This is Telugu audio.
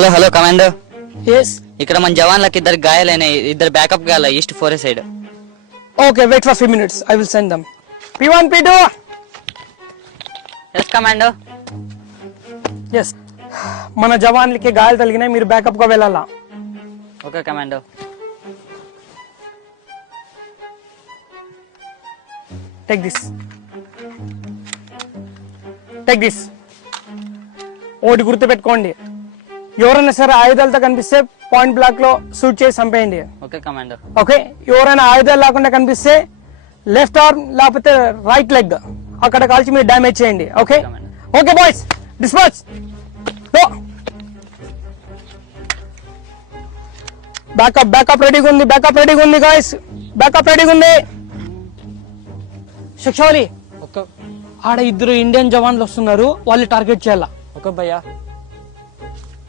హలో హలో కమాండో, ఎస్ ఇక్కడ మన జవాన్లకి ఇద్దరు గాయాలైనాయి. ఇద్దరు బ్యాకప్ గాయాల east 4 side. Okay, wait for 3 minutes. I will send them. P1, P2. Yes commando. Yes, మన జవాన్లకి గాయాలు తగిలినాయి, మీరు బ్యాకప్ గా వెళ్ళాలా? Okay commando. Take this. ఒకటి గుర్తుపెట్టుకోండి, ఎవరైనా సరే ఆయుధాలతో కనిపిస్తే పాయింట్ బ్లాక్ లో షూట్ చేసి చంపేయండి. Okay commando. ఓకే, ఎవరైనా ఆయుధాలు లేకుండా కనిపిస్తే లెఫ్ట్ ఆర్మ్ లేకపోతే రైట్ లెగ్ అక్కడ కాల్చి మీరు డ్యామేజ్ చేయండి. Okay okay boys, dispatch. Backup రెడీగా ఉంది గాయ్స్, బ్యాకప్ రెడీగా ఉంది. శిక్షావళి, ఆడ ఇద్దరు ఇండియన్ జవాన్లు వస్తున్నారు, వాళ్ళు టార్గెట్ చేయాలా? ఓకే భయ్యా.